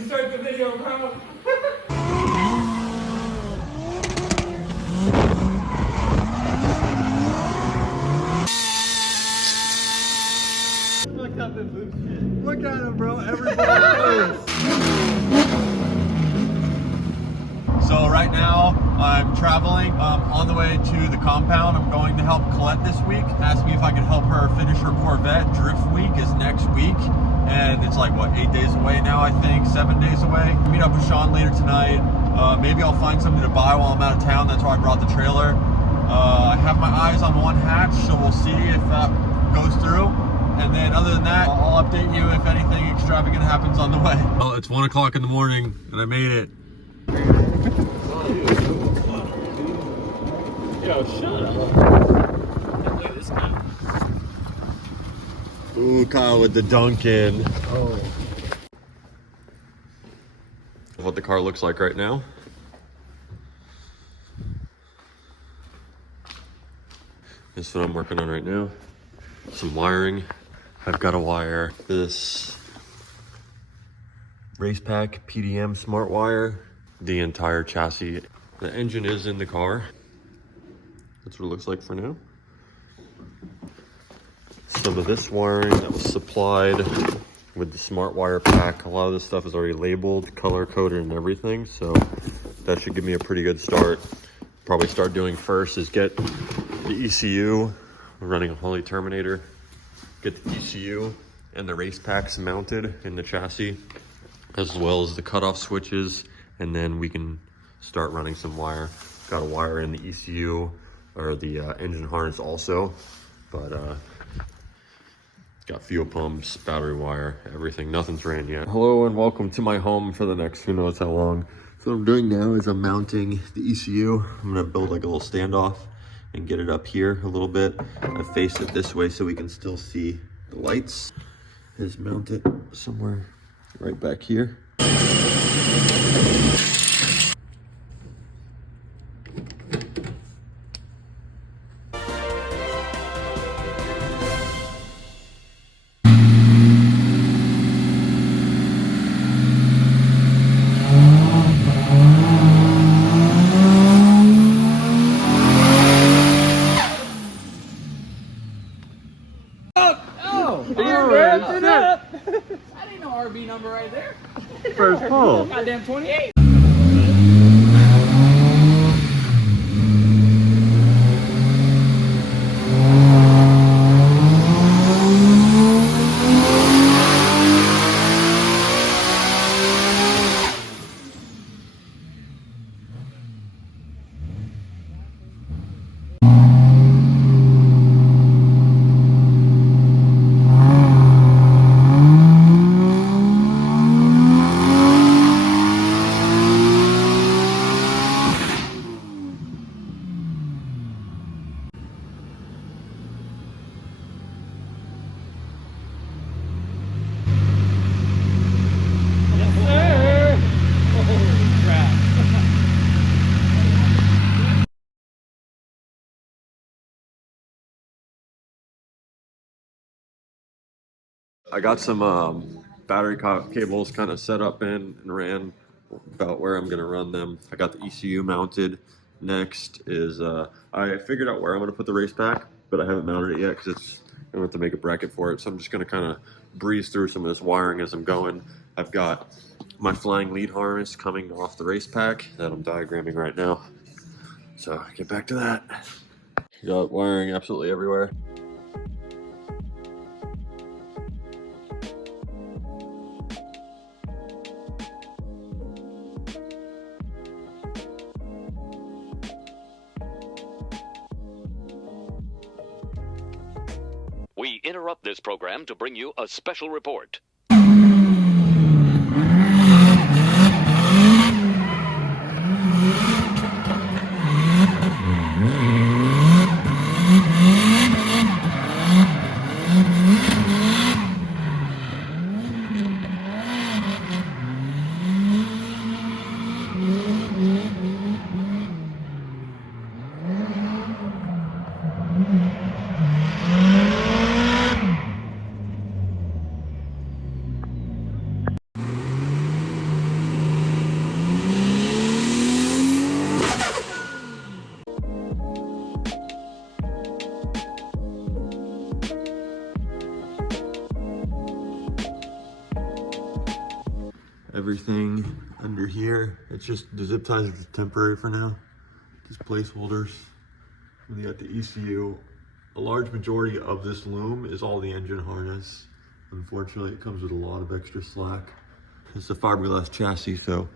to start the video, bro. Look at him, bro. Everybody moves. So right now I'm traveling on the way to the compound. I'm going to help Colette this week. Asked me if I could help her finish her Corvette. Drift week is next week, and it's like what, 8 days away now, I think, 7 days away. Meet up with Sean later tonight. Maybe I'll find something to buy while I'm out of town. That's why I brought the trailer. I have my eyes on one hatch, so we'll see if that goes through. And then other than that, I'll update you if anything extravagant happens on the way. Well, it's 1 o'clock in the morning and I made it. Yo, shut up. Look at this guy. Ooh, Kyle with the Duncan. Oh. What the car looks like right now. This is what I'm working on right now. Some wiring. I've got to wire this race pack PDM smart wire, the entire chassis. The engine is in the car. That's what it looks like for now. Some of this wiring that was supplied with the smart wire pack. A lot of this stuff is already labeled, color coded and everything. So that should give me a pretty good start. Probably start doing first is get the ECU. We're running a Holy Terminator. Get the ECU and the race packs mounted in the chassis, as well as the cutoff switches, and then we can start running some wire. Got a wire in the ECU or the engine harness also, but got fuel pumps, battery wire, everything. Nothing's ran yet. Hello and welcome to my home for the next who knows how long. So what I'm doing now is I'm mounting the ECU. I'm gonna build like a little standoff and get it up here a little bit. I face it this way so we can still see the lights. Just mount it somewhere right back here. I didn't know RB number right there. First pull. Goddamn 28. I got some battery cables kind of set up in and ran about where I'm gonna run them. I got the ECU mounted. Next is I figured out where I'm gonna put the race pack, but I haven't mounted it yet because I'm gonna have to make a bracket for it. So I'm just gonna kind of breeze through some of this wiring as I'm going. I've got my flying lead harness coming off the race pack that I'm diagramming right now. So get back to that. Got wiring absolutely everywhere. We interrupt this program to bring you a special report. everything under here. It's just the zip ties is temporary for now. Just placeholders. We got the ECU. A large majority of this loom is all the engine harness. Unfortunately, it comes with a lot of extra slack. It's a fiberglass chassis, so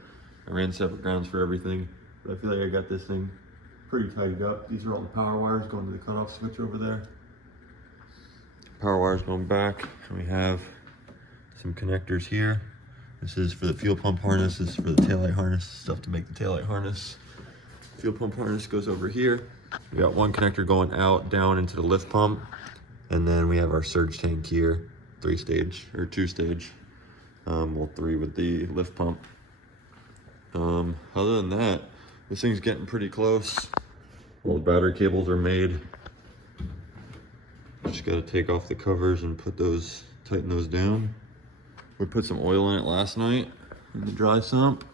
I ran separate grounds for everything. But I feel like I got this thing pretty tightened up. These are all the power wires going to the cutoff switch over there. Power wires going back, and we have some connectors here. This is for the fuel pump harness. This is for the taillight harness, stuff to make the taillight harness. Fuel pump harness goes over here. We got one connector going out, down into the lift pump. And then we have our surge tank here, 3-stage or 2-stage. Well, 3 with the lift pump. Other than that, this thing's getting pretty close. All the battery cables are made. Just gotta take off the covers and tighten those down. We put some oil in it last night in the dry sump.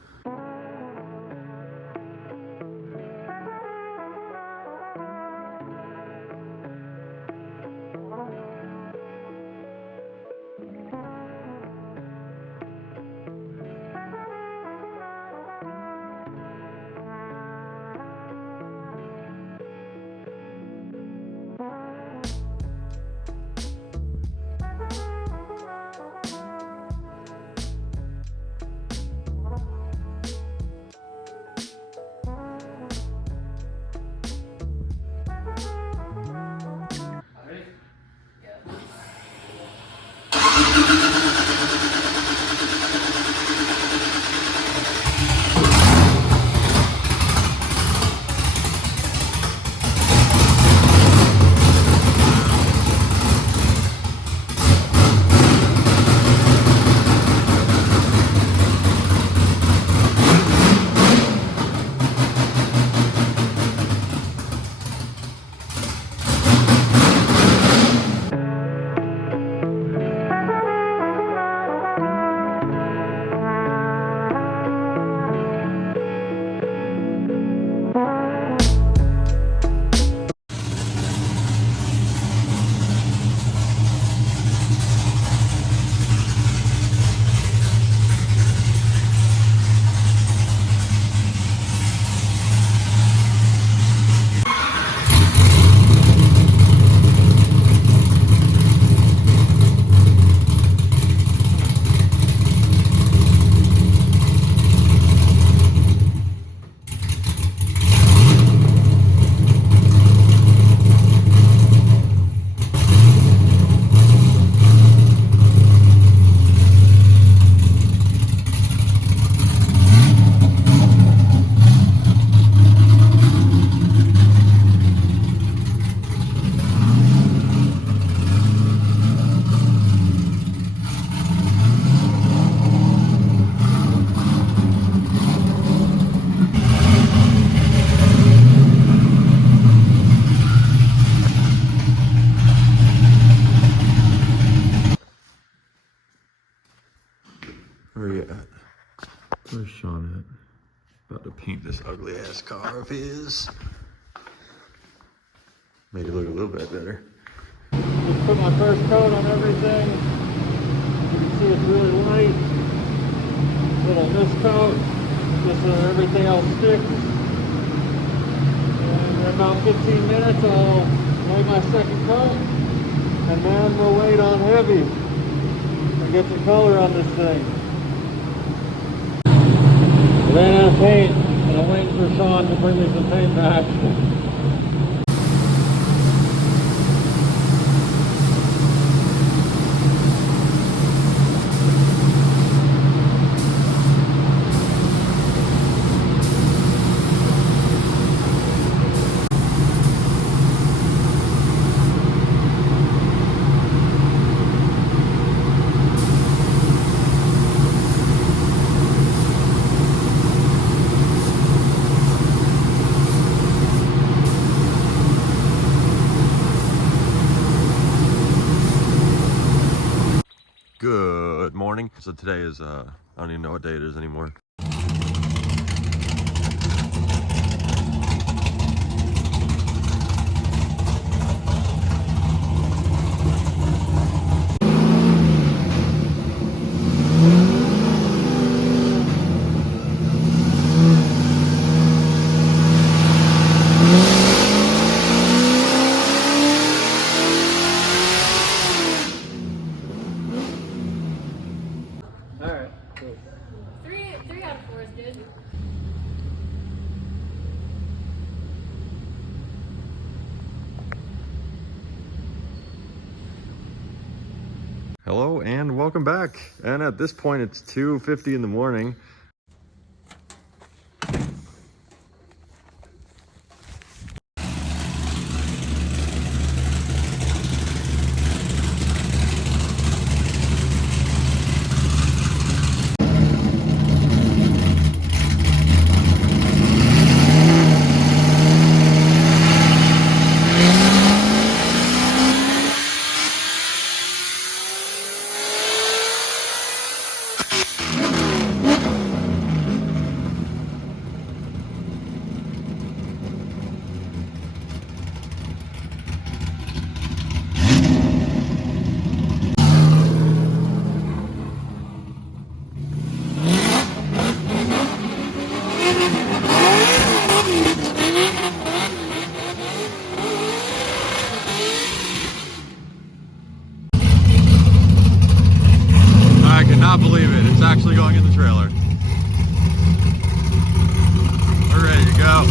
Where are you at? Where's Sean at? About to paint this ugly ass car of his. Make it look a little bit better. Just put my first coat on everything. You can see it's really light. Little mist coat, just so everything else sticks. And in about 15 minutes I'll lay my second coat, and then we'll wait on heavy and get some color on this thing. Ran out of paint, and I'm waiting for Sean to bring me some paint back. Good morning. So today is, I don't even know what day it is anymore. Hello and welcome back. And at this point it's 2:50 in the morning. I cannot believe it. It's actually going in the trailer. We're ready to go.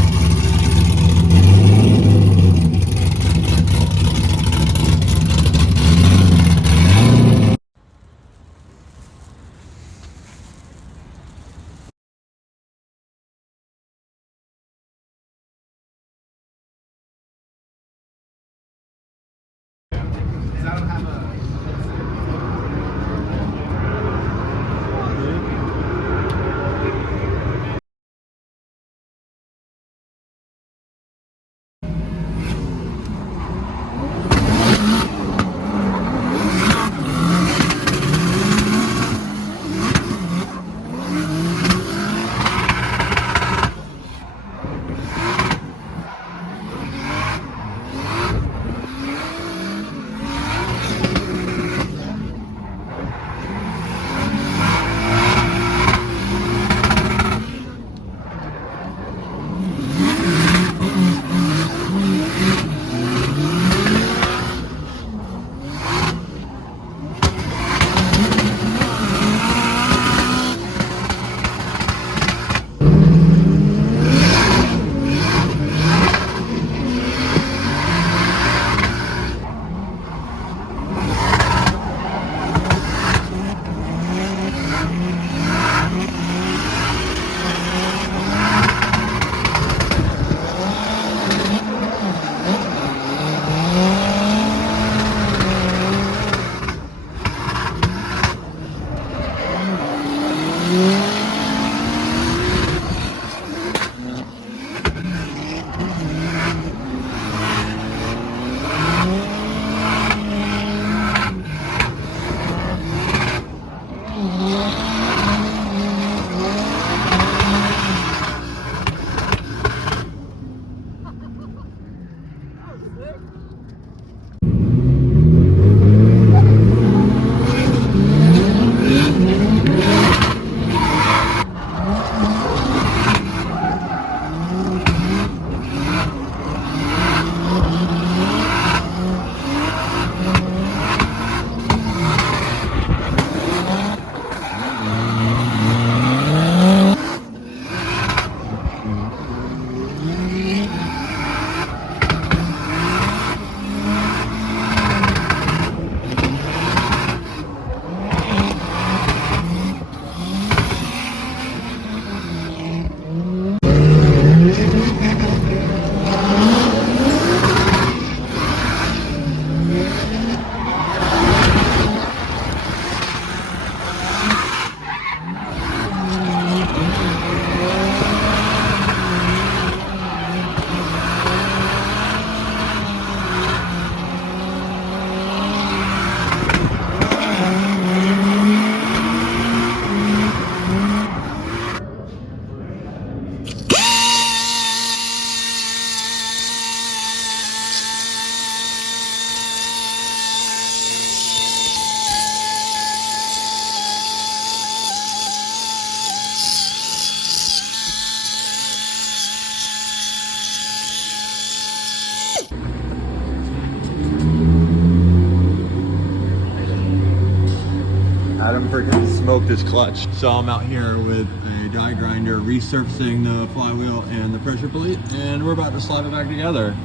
Adam freaking smoked his clutch. So I'm out here with a die grinder resurfacing the flywheel and the pressure plate, and we're about to slap it back together.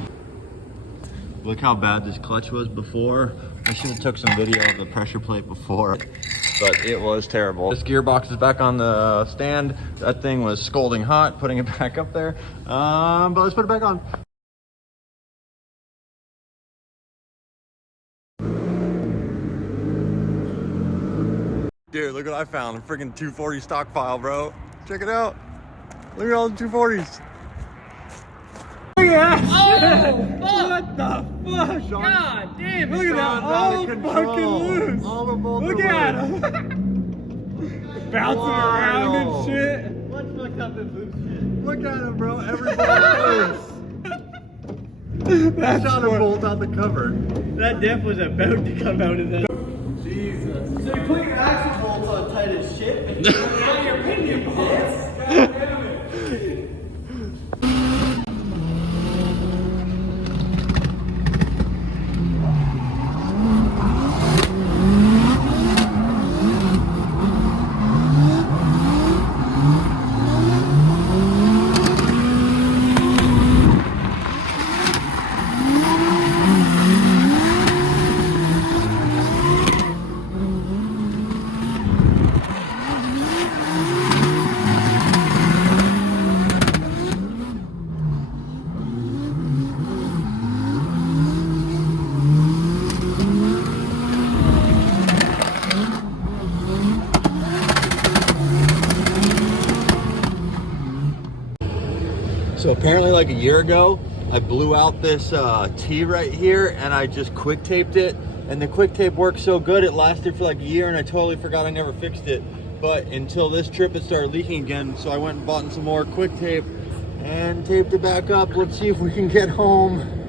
Look how bad this clutch was before. I should have took some video of the pressure plate before, but it was terrible. This gearbox is back on the stand. That thing was scalding hot, putting it back up there. But let's put it back on. Dude, look what I found. A freaking 240 stockpile, bro. Check it out. Look at all the 240s. Look at that! Oh, fuck! What the fuck? God damn! Look at that! All fucking loose! All the bolts Look are at loose. him! Bouncing around and shit. What fucked up this loose shit? Look at him, bro. Every bolt loose. That's Shot a bolt out the cover. That def was about to come out of that. Jesus. So you put your axle bolts on tight as shit, and you put out your pinion bolts. God damn it. So apparently like a year ago, I blew out this T right here and I just quick taped it. And the quick tape worked so good, it lasted for like a year and I totally forgot I never fixed it. But until this trip, it started leaking again. So I went and bought some more quick tape and taped it back up. Let's see if we can get home.